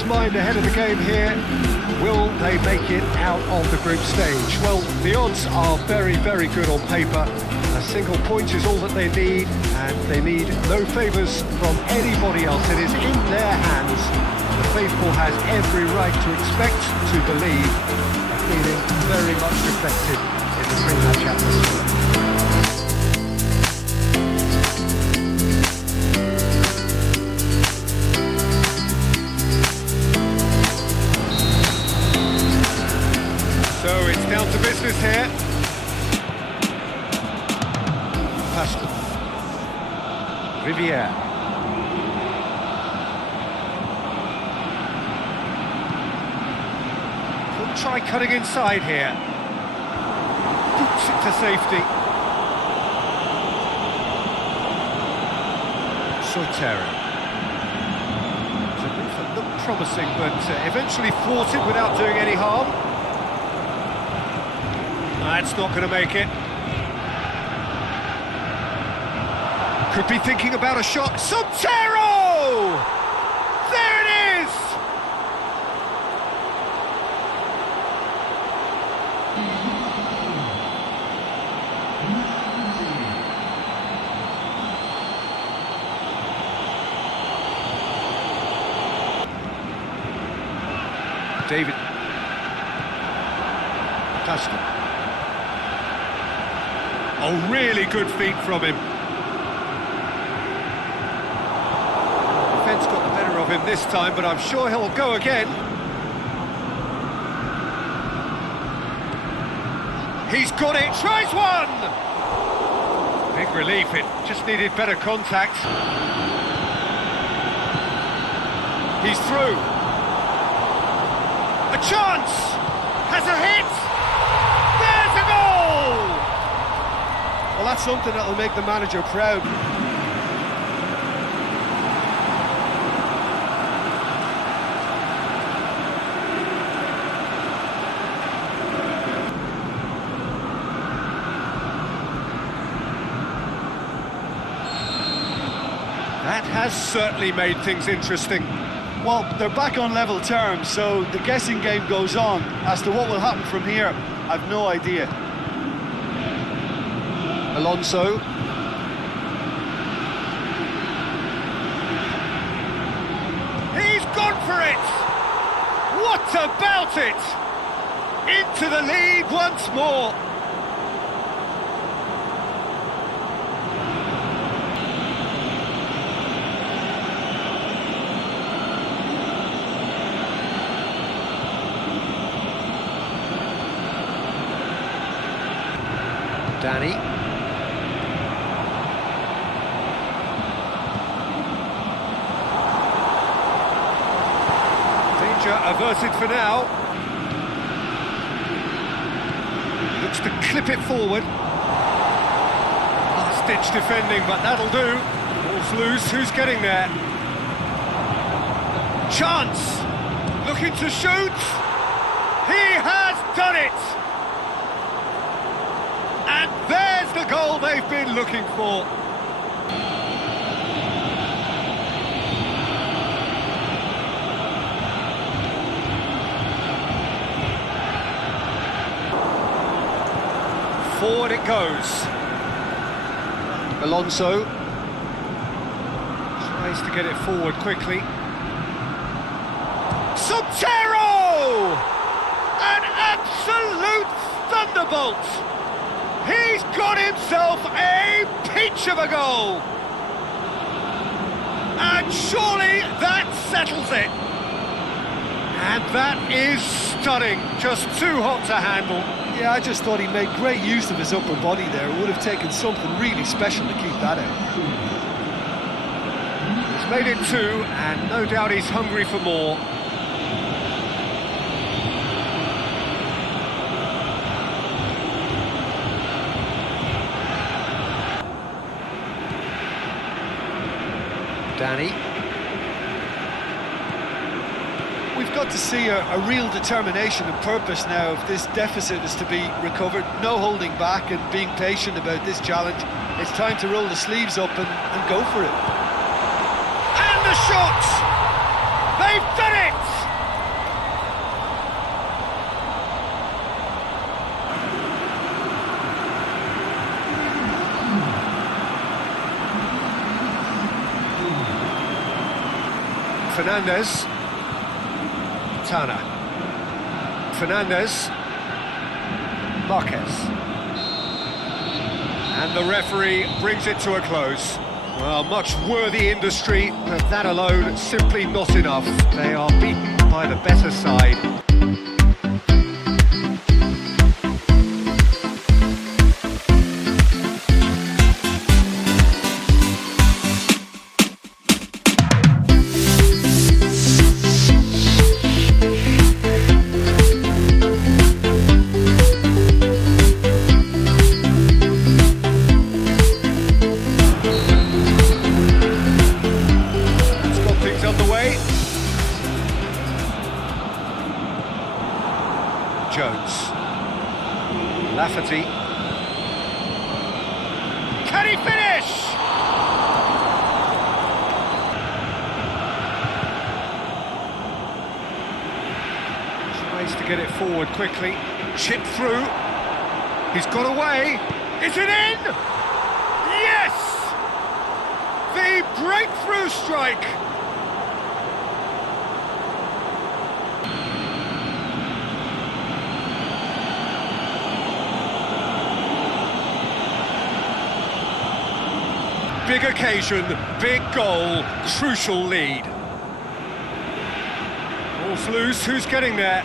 his mind ahead of the game here. Will they make it out of the group stage? Well, the odds are very, very good on paper. A single point is all that they need, and they need no favours from anybody else. It is in their hands. The faithful has every right to expect, to believe, a feeling very much reflected in the pre-match atmosphere. So it's down to business here. Pastor. Riviere. Could try cutting inside here. Boots it to safety. Sotero. It looked promising, but eventually thwarted without doing any harm. That's not going to make it. Could be thinking about a shot. Sotero! There it is! David. Custom. Oh, really good feet from him. Defence got the better of him this time, but I'm sure he'll go again. He's got it, tries one! Big relief, it just needed better contact. He's through. A chance! Has a hit! There's a goal! Well, that's something that'll make the manager proud. That has certainly made things interesting. Well, they're back on level terms, so the guessing game goes on. As to what will happen from here, I've no idea. Alonso. He's gone for it! What about it? Into the lead once more. Danny. Danger averted for now. Looks to clip it forward. Last-ditch defending, but that'll do. Ball's loose, who's getting there? Chance! Looking to shoot! He has done it! And there's the goal they've been looking for. Forward it goes. Alonso tries to get it forward quickly. Sotero! An absolute thunderbolt! He's got himself a peach of a goal! And surely that settles it! And that is stunning, just too hot to handle. Yeah, I just thought he made great use of his upper body there. It would have taken something really special to keep that out. He's made it two, and no doubt he's hungry for more. Danny. We've got to see a real determination and purpose now if this deficit is to be recovered. No holding back and being patient about this challenge. It's time to roll the sleeves up and go for it. And the shot! They've done it! Fernandez. Tana. Fernandez. Marquez. And the referee brings it to a close. Well, much worthy industry, but that alone simply not enough. They are beaten by the better side. Jones. Lafferty. Can he finish? Tries to get it forward quickly. Chip through. He's got away. Is it in? Yes! The breakthrough strike. Big occasion, big goal, crucial lead. Ball's loose, who's getting there?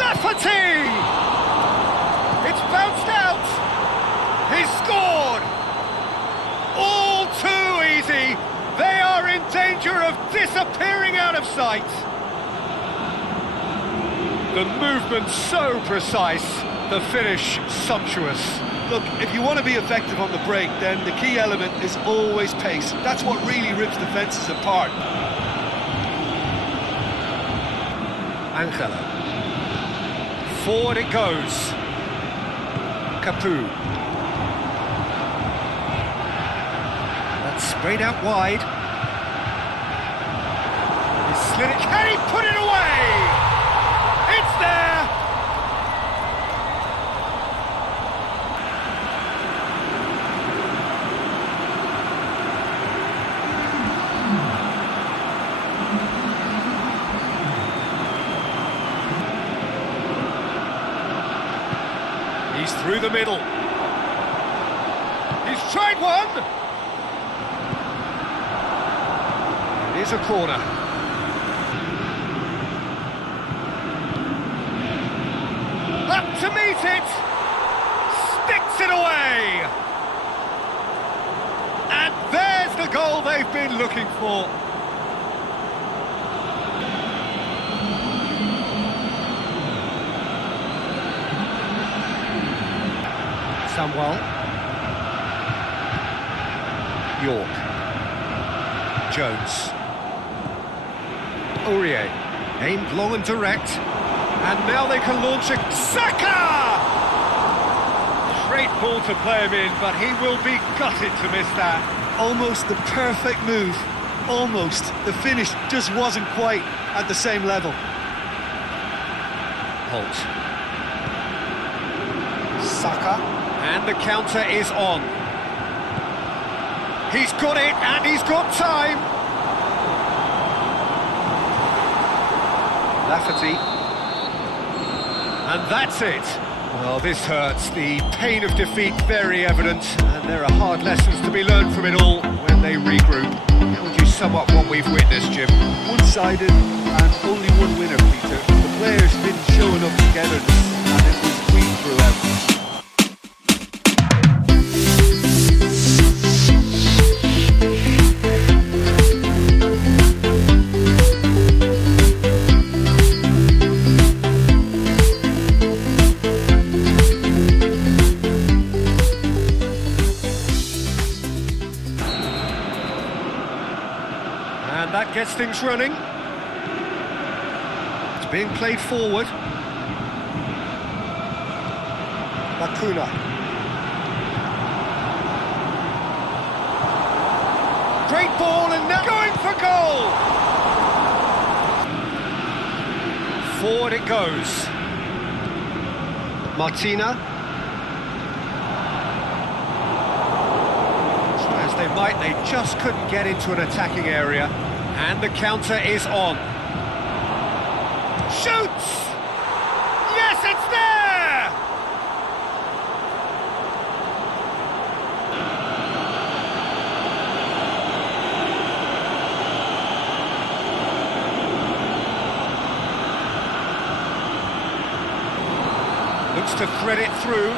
Lafferty! It's bounced out! He's scored! All too easy! They are in danger of disappearing out of sight! The movement so precise, the finish sumptuous. Look, if you want to be effective on the break, then the key element is always pace. That's what really rips defences apart. Angelo. Forward it goes. Capu. That's sprayed out wide. He slid it. Can he put it away? It's there! He's through the middle. He's tried one! It is a corner. Up to meet it! Sticks it away! And there's the goal they've been looking for. Samuel. York. Jones. Aurier. Aimed long and direct. And now they can launch a... Saka! Great ball to play him in, but he will be gutted to miss that. Almost the perfect move. Almost. The finish just wasn't quite at the same level. Holt. Saka. And the counter is on. He's got it, and he's got time. Lafferty. And that's it. Well, this hurts. The pain of defeat very evident, and there are hard lessons to be learned from it all when they regroup. How would you sum up what we've witnessed, Jim? One-sided and only one winner, Peter. The players didn't show enough togetherness, and it was weak throughout. And that gets things running. It's being played forward. Lacuna. Great ball, and now going for goal! Forward it goes. Martina. they might, they just couldn't get into an attacking area. And the counter is on. Shoots! Yes, it's there! Looks to thread it through.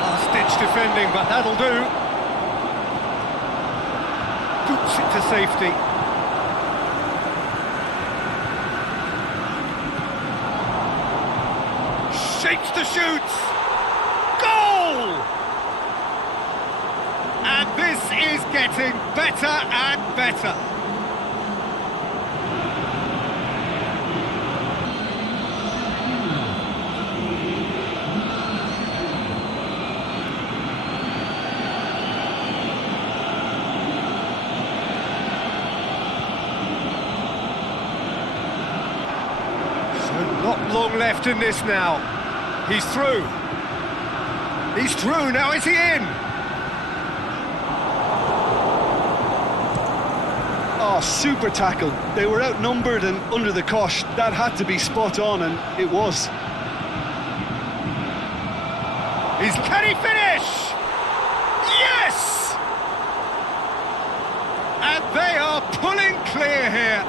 Last-ditch defending, but that'll do. Boots it to safety. Shakes the shoots. Goal! And this is getting better and better. Not long left in this now. He's through. He's through, now is he in? Oh, super tackle. They were outnumbered and under the cosh. That had to be spot on, and it was. Can he finish? Yes! And they are pulling clear here.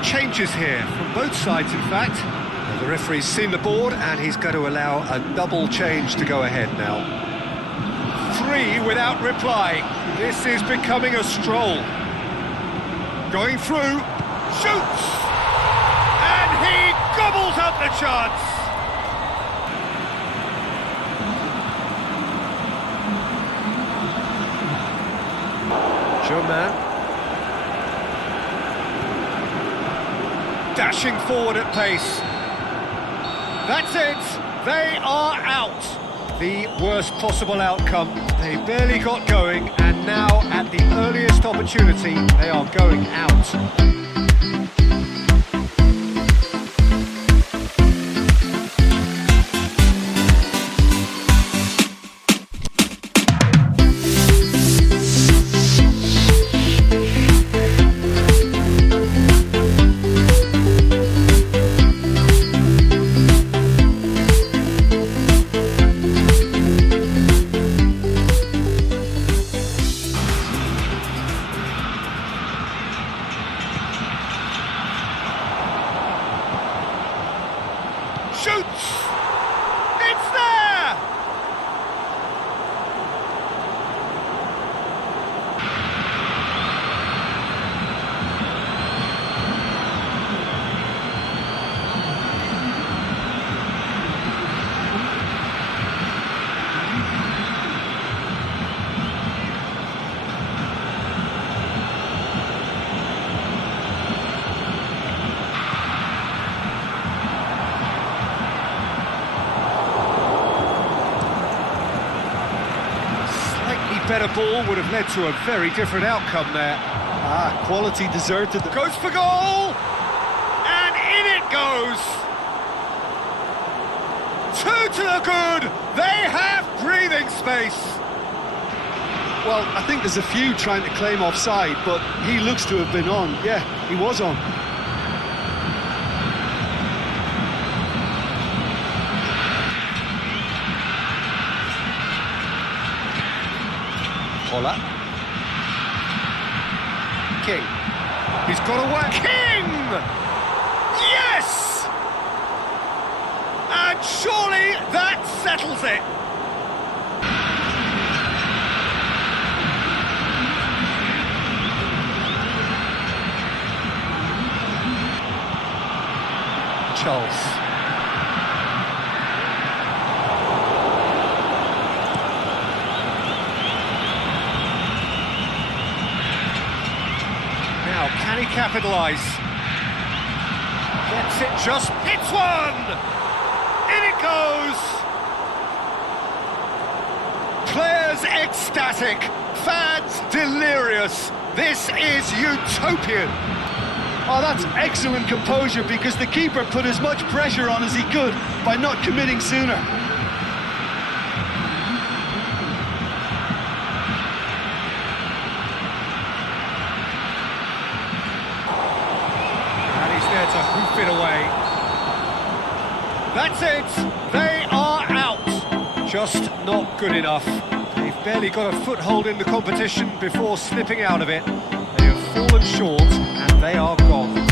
Changes here from both sides, in fact. Well, the referee's seen the board and he's going to allow a double change to go ahead now. 3 without reply. This is becoming a stroll. Going through, shoots! And he gobbles up the chance! Truman. Dashing forward at pace. That's it, they are out. The worst possible outcome. They barely got going, and now at the earliest opportunity, they are going out. Shoots! It's there! Better ball would have led to a very different outcome there. Quality deserted. Goes for goal! And in it goes! 2 to the good! They have breathing space! Well, I think there's a few trying to claim offside, but he looks to have been on. Yeah, he was on. Hola. King. He's got away. King! Yes! And surely that settles it. Charles. Now, can he capitalise? Gets it, just hits one! In it goes! Players ecstatic, fans delirious. This is utopian. Oh, that's excellent composure, because the keeper put as much pressure on as he could by not committing sooner. And he's there to hoof it away. That's it, they are out. Just not good enough. They've barely got a foothold in the competition before slipping out of it. They have fallen short and they are gone.